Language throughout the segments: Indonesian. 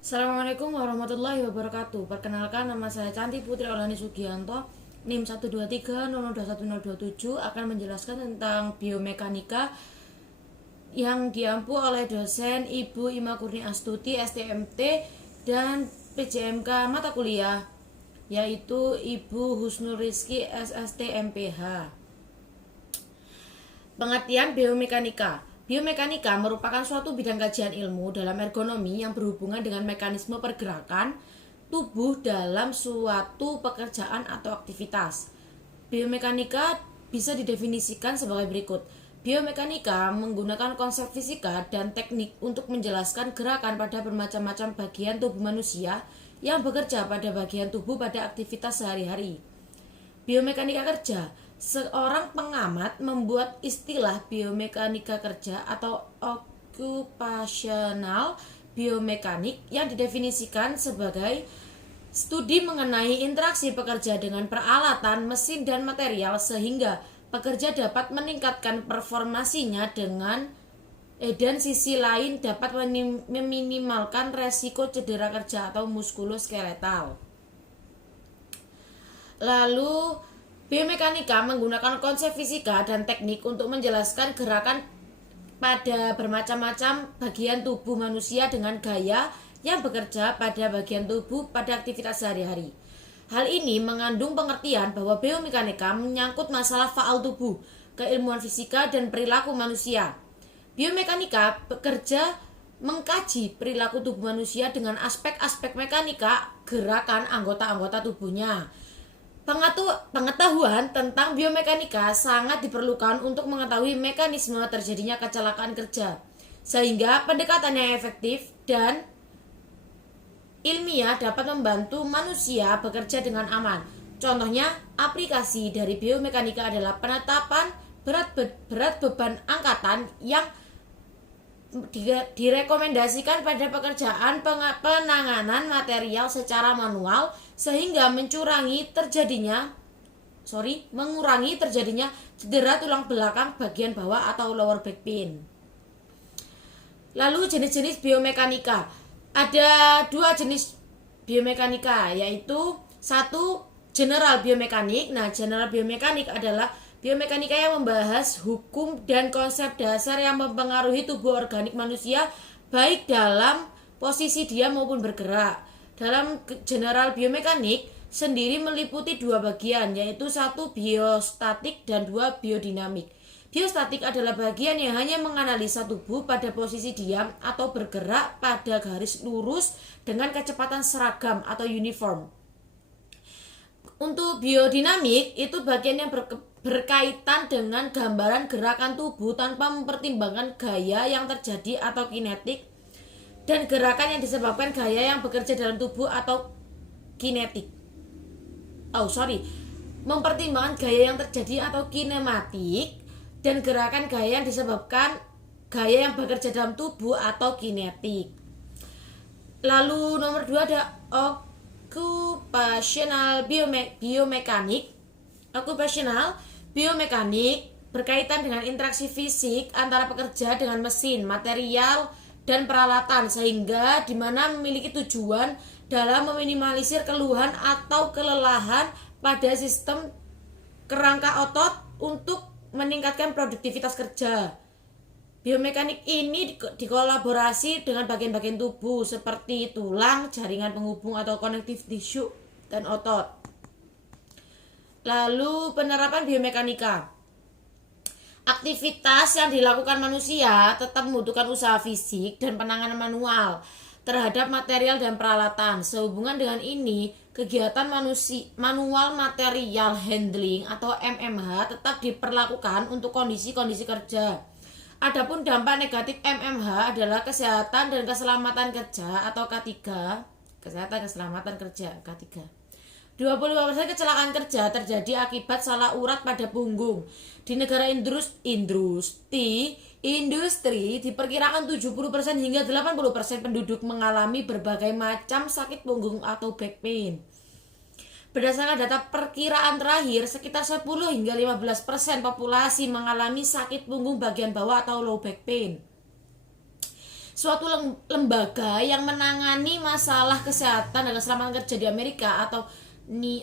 Assalamualaikum warahmatullahi wabarakatuh. Perkenalkan, nama saya Cantik Putri Olani Sugianto, NIM 123021027, akan menjelaskan tentang biomekanika yang diampu oleh dosen Ibu Ima Kurni Astuti, STMT, dan PJMK mata kuliah, yaitu Ibu Husnul Rizki, SST MPH. Pengertian biomekanika. Biomekanika merupakan suatu bidang kajian ilmu dalam ergonomi yang berhubungan dengan mekanisme pergerakan tubuh dalam suatu pekerjaan atau aktivitas. Biomekanika bisa didefinisikan sebagai berikut. Biomekanika menggunakan konsep fisika dan teknik untuk menjelaskan gerakan pada bermacam-macam bagian tubuh manusia yang bekerja pada bagian tubuh pada aktivitas sehari-hari. Biomekanika kerja. Seorang pengamat membuat istilah biomekanika kerja atau occupational biomekanik yang didefinisikan sebagai studi mengenai interaksi pekerja dengan peralatan, mesin, dan material sehingga pekerja dapat meningkatkan performasinya dan sisi lain dapat meminimalkan resiko cedera kerja atau muskuloskeletal. Lalu biomekanika menggunakan konsep fisika dan teknik untuk menjelaskan gerakan pada bermacam-macam bagian tubuh manusia dengan gaya yang bekerja pada bagian tubuh pada aktivitas sehari-hari. Hal ini mengandung pengertian bahwa biomekanika menyangkut masalah faal tubuh, keilmuan fisika, dan perilaku manusia. Biomekanika bekerja mengkaji perilaku tubuh manusia dengan aspek-aspek mekanika gerakan anggota-anggota tubuhnya. Pengetahuan tentang biomekanika sangat diperlukan untuk mengetahui mekanisme terjadinya kecelakaan kerja, sehingga pendekatan yang efektif dan ilmiah dapat membantu manusia bekerja dengan aman. Contohnya, aplikasi dari biomekanika adalah penetapan berat beban angkatan yang direkomendasikan pada pekerjaan penanganan material secara manual sehingga mengurangi terjadinya cedera tulang belakang bagian bawah atau lower back pain. Lalu jenis-jenis biomekanika. Ada dua jenis biomekanika, yaitu satu general biomekanik. Nah, general biomekanik adalah biomekanika yang membahas hukum dan konsep dasar yang mempengaruhi tubuh organik manusia baik dalam posisi diam maupun bergerak. Dalam general biomekanik sendiri meliputi dua bagian, yaitu satu biostatik dan dua biodinamik. Biostatik adalah bagian yang hanya menganalisa tubuh pada posisi diam atau bergerak pada garis lurus dengan kecepatan seragam atau uniform. Untuk biodinamik itu bagian yang berkaitan dengan gambaran gerakan tubuh tanpa mempertimbangkan gaya yang terjadi atau kinetik dan gerakan yang disebabkan gaya yang bekerja dalam tubuh atau kinetik. Mempertimbangkan gaya yang terjadi atau kinematik dan gerakan gaya yang disebabkan gaya yang bekerja dalam tubuh atau kinetik. Lalu nomor 2 ada occupational biomekanik. Occupational biomekanik berkaitan dengan interaksi fisik antara pekerja dengan mesin, material, dan peralatan sehingga dimana memiliki tujuan dalam meminimalisir keluhan atau kelelahan pada sistem kerangka otot untuk meningkatkan produktivitas kerja. Biomekanik ini dikolaborasi dengan bagian-bagian tubuh seperti tulang, jaringan penghubung atau connective tissue, dan otot. Lalu penerapan biomekanika. Aktivitas yang dilakukan manusia tetap membutuhkan usaha fisik dan penanganan manual terhadap material dan peralatan. Sehubungan dengan ini, kegiatan manual material handling atau MMH tetap diperlakukan untuk kondisi-kondisi kerja. Adapun dampak negatif MMH adalah kesehatan dan keselamatan kerja atau K3. Kesehatan keselamatan kerja K3. 25% kecelakaan kerja terjadi akibat salah urat pada punggung. Di negara industri diperkirakan 70% hingga 80% penduduk mengalami berbagai macam sakit punggung atau back pain. Berdasarkan data perkiraan terakhir, sekitar 10 hingga 15% populasi mengalami sakit punggung bagian bawah atau low back pain. Suatu lembaga yang menangani masalah kesehatan dan keselamatan kerja di Amerika atau NIOSH,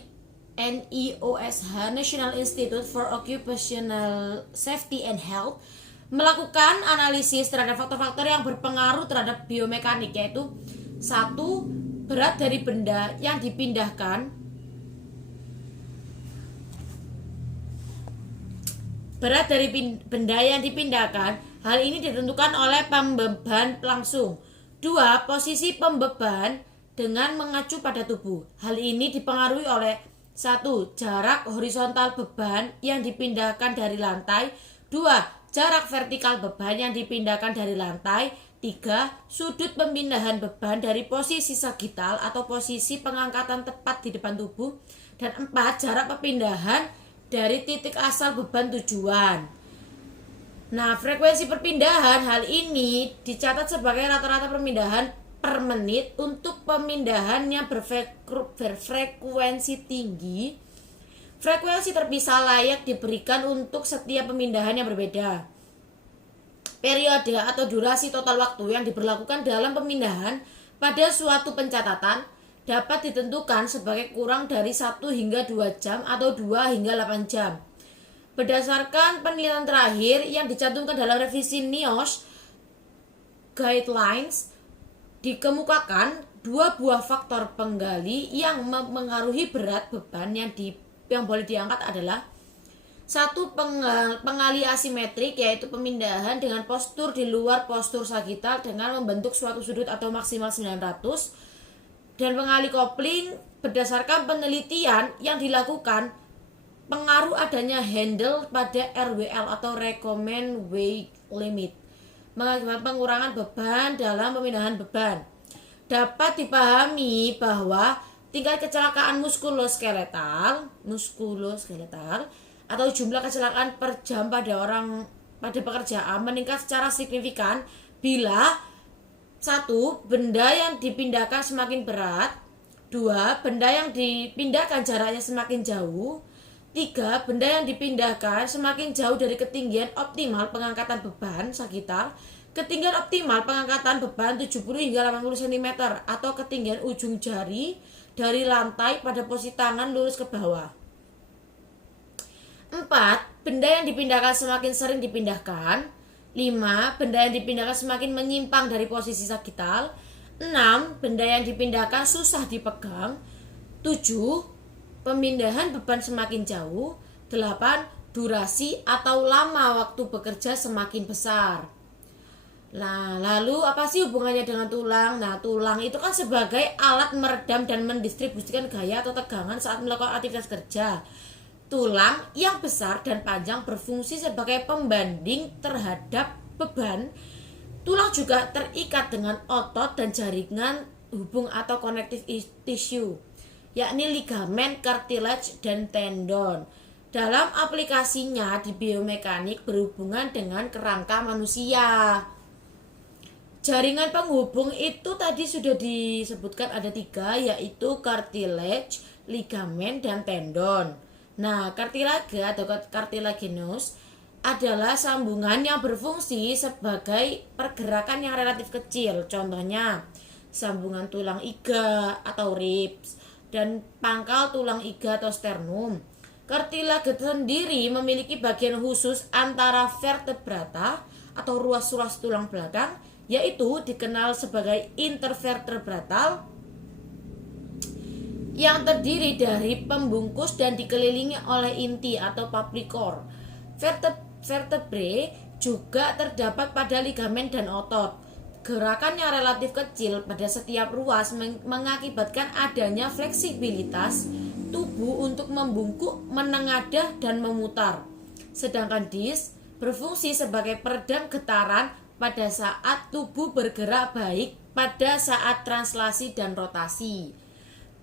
National Institute for Occupational Safety and Health, melakukan analisis terhadap faktor-faktor yang berpengaruh terhadap biomekanik, yaitu 1. Berat dari benda yang dipindahkan. Berat dari benda yang dipindahkan, hal ini ditentukan oleh pembeban langsung. 2. Posisi pembeban dengan mengacu pada tubuh. Hal ini dipengaruhi oleh 1. Jarak horizontal beban yang dipindahkan dari lantai. 2. Jarak vertikal beban yang dipindahkan dari lantai. 3. Sudut pemindahan beban dari posisi sagital atau posisi pengangkatan tepat di depan tubuh. Dan 4. Jarak perpindahan dari titik asal beban tujuan. Nah, frekuensi perpindahan hal ini dicatat sebagai rata-rata perpindahan per menit untuk pemindahan yang berfrekuensi tinggi. Frekuensi terpisah layak diberikan untuk setiap pemindahan yang berbeda. Periode atau durasi total waktu yang diberlakukan dalam pemindahan pada suatu pencatatan dapat ditentukan sebagai kurang dari 1 hingga 2 jam atau 2 hingga 8 jam. Berdasarkan penelitian terakhir yang dicantumkan dalam revisi NIOSH Guidelines, dikemukakan 2 buah faktor penggali yang mempengaruhi berat beban yang boleh diangkat adalah 1. Pengali asimetrik, yaitu pemindahan dengan postur di luar postur sagital dengan membentuk suatu sudut atau maksimal 900. Dan pengali kopling, berdasarkan penelitian yang dilakukan, pengaruh adanya handle pada RWL atau Recommend Weight Limit mengakibatkan pengurangan beban dalam pemindahan beban. Dapat dipahami bahwa tingkat kecelakaan muskuloskeletal atau jumlah kecelakaan per jam pada pekerjaan meningkat secara signifikan bila 1. Benda yang dipindahkan semakin berat. 2. Benda yang dipindahkan jaraknya semakin jauh. 3. Benda yang dipindahkan semakin jauh dari ketinggian optimal pengangkatan beban sagital. Ketinggian optimal pengangkatan beban 70 hingga 80 cm atau ketinggian ujung jari dari lantai pada posisi tangan lurus ke bawah. 4. Benda yang dipindahkan semakin sering dipindahkan. 5. Benda yang dipindahkan semakin menyimpang dari posisi sagital. 6. Benda yang dipindahkan susah dipegang. 7. Pemindahan beban semakin jauh. 8. Durasi atau lama waktu bekerja semakin besar. Nah, lalu apa sih hubungannya dengan tulang? Nah, tulang itu kan sebagai alat meredam dan mendistribusikan gaya atau tegangan saat melakukan aktivitas kerja. Tulang yang besar dan panjang berfungsi sebagai pembanding terhadap beban. Tulang juga terikat dengan otot dan jaringan hubung atau connective tissue, yakni ligamen, cartilage, dan tendon. Dalam aplikasinya di biomekanik berhubungan dengan kerangka manusia. Jaringan penghubung itu tadi sudah disebutkan ada 3, yaitu cartilage, ligamen, dan tendon. Nah, kartilage atau cartilaginous adalah sambungan yang berfungsi sebagai pergerakan yang relatif kecil. Contohnya, sambungan tulang iga atau ribs dan pangkal tulang iga atau sternum. Kartilage sendiri memiliki bagian khusus antara vertebrata atau ruas-ruas tulang belakang, yaitu dikenal sebagai intervertebratal, yang terdiri dari pembungkus dan dikelilingi oleh inti atau popliteal. Vertebrae juga terdapat pada ligamen dan otot. Gerakan yang relatif kecil pada setiap ruas mengakibatkan adanya fleksibilitas tubuh untuk membungkuk, menengadah, dan memutar. Sedangkan disk berfungsi sebagai peredam getaran pada saat tubuh bergerak, baik pada saat translasi dan rotasi.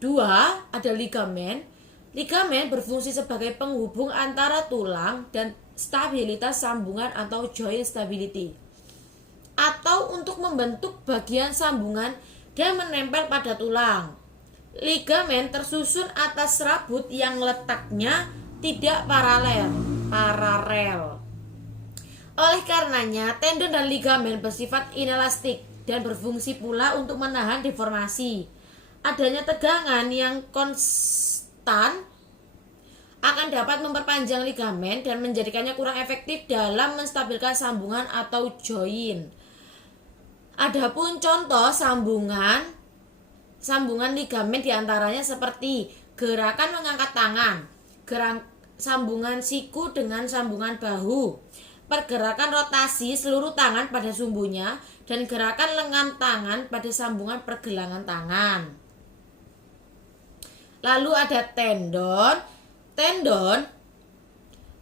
2. Ada ligamen. Ligamen berfungsi sebagai penghubung antara tulang dan stabilitas sambungan atau joint stability, atau untuk membentuk bagian sambungan dan menempel pada tulang. ligamen tersusun atas serabut yang letaknya tidak paralel. Oleh karenanya, tendon dan ligamen bersifat inelastik dan berfungsi pula untuk menahan deformasi. Adanya tegangan yang konstan akan dapat memperpanjang ligamen dan menjadikannya kurang efektif dalam menstabilkan sambungan atau join. Adapun contoh sambungan ligamen diantaranya seperti gerakan mengangkat tangan, sambungan siku dengan sambungan bahu, pergerakan rotasi seluruh tangan pada sumbunya, dan gerakan lengan tangan pada sambungan pergelangan tangan. Lalu ada tendon. Tendon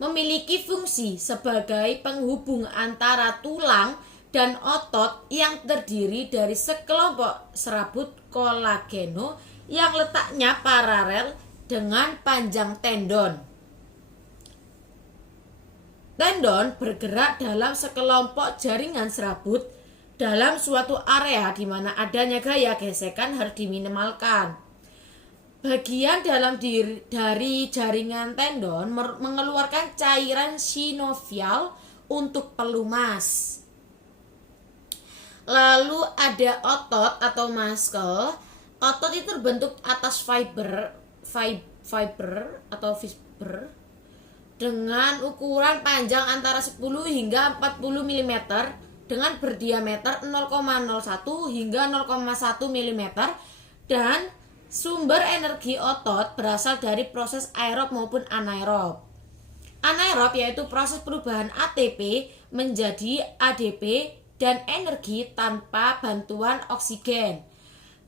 memiliki fungsi sebagai penghubung antara tulang dan otot yang terdiri dari sekelompok serabut kolageno yang letaknya paralel dengan panjang tendon. Tendon bergerak dalam sekelompok jaringan serabut dalam suatu area di mana adanya gaya gesekan harus diminimalkan. Bagian dalam dari jaringan tendon mengeluarkan cairan sinovial untuk pelumas. Lalu ada otot atau muscle. Otot itu terbentuk atas fiber dengan ukuran panjang antara 10 hingga 40 mm dengan berdiameter 0,01 hingga 0,1 mm, dan sumber energi otot berasal dari proses aerob maupun anaerob. Anaerob yaitu proses perubahan ATP menjadi ADP dan energi tanpa bantuan oksigen.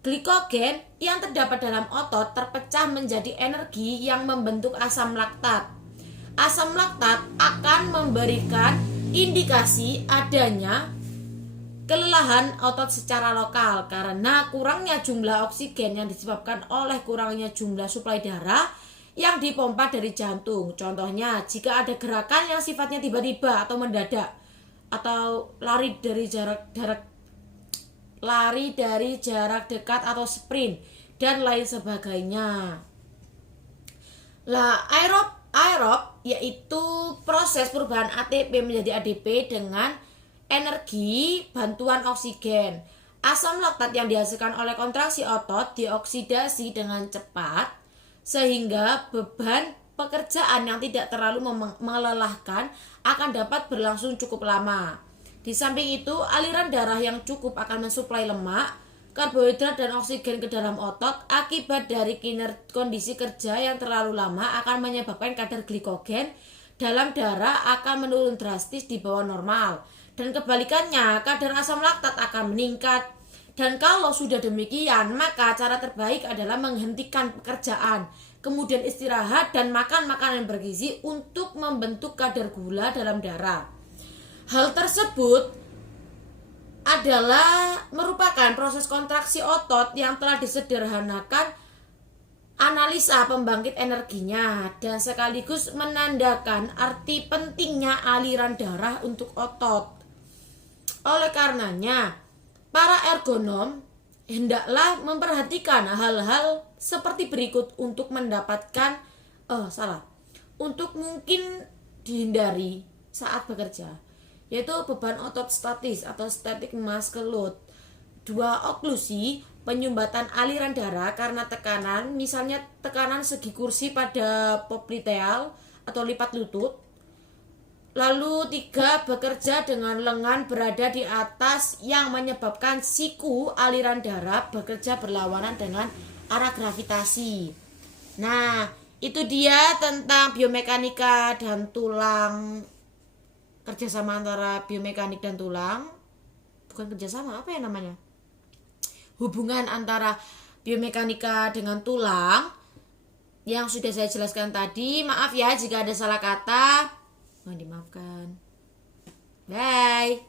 Glikogen yang terdapat dalam otot terpecah menjadi energi yang membentuk asam laktat. Asam laktat akan memberikan indikasi adanya kelelahan otot secara lokal karena kurangnya jumlah oksigen yang disebabkan oleh kurangnya jumlah suplai darah yang dipompa dari jantung. Contohnya, jika ada gerakan yang sifatnya tiba-tiba atau mendadak, atau lari dari jarak dekat atau sprint dan lain sebagainya. Aerob yaitu proses perubahan ATP menjadi ADP dengan energi bantuan oksigen. Asam laktat yang dihasilkan oleh kontraksi otot dioksidasi dengan cepat sehingga beban pekerjaan yang tidak terlalu melelahkan akan dapat berlangsung cukup lama. Di samping itu, aliran darah yang cukup akan mensuplai lemak, karbohidrat dan oksigen ke dalam otot. Akibat dari kondisi kerja yang terlalu lama akan menyebabkan kadar glikogen dalam darah akan menurun drastis di bawah normal, dan kebalikannya kadar asam laktat akan meningkat. Dan kalau sudah demikian, maka cara terbaik adalah menghentikan pekerjaan, kemudian istirahat dan makan makanan bergizi untuk membentuk kadar gula dalam darah. Hal tersebut adalah merupakan proses kontraksi otot yang telah disederhanakan analisa pembangkit energinya dan sekaligus menandakan arti pentingnya aliran darah untuk otot. Oleh karenanya, para ergonom hendaklah memperhatikan hal-hal seperti berikut untuk untuk mungkin dihindari saat bekerja, yaitu beban otot statis atau static muscle load. 2. Oklusi, penyumbatan aliran darah karena tekanan, misalnya tekanan segi kursi pada popliteal atau lipat lutut. Lalu 3. Bekerja dengan lengan berada di atas yang menyebabkan siku aliran darah bekerja berlawanan dengan arah gravitasi. Nah, itu dia tentang biomekanika dan tulang. Kerjasama antara biomekanik dan tulang. Bukan kerjasama, apa ya namanya? Hubungan antara biomekanika dengan tulang yang sudah saya jelaskan tadi. Maaf ya jika ada salah kata. Mohon dimaafkan. Bye.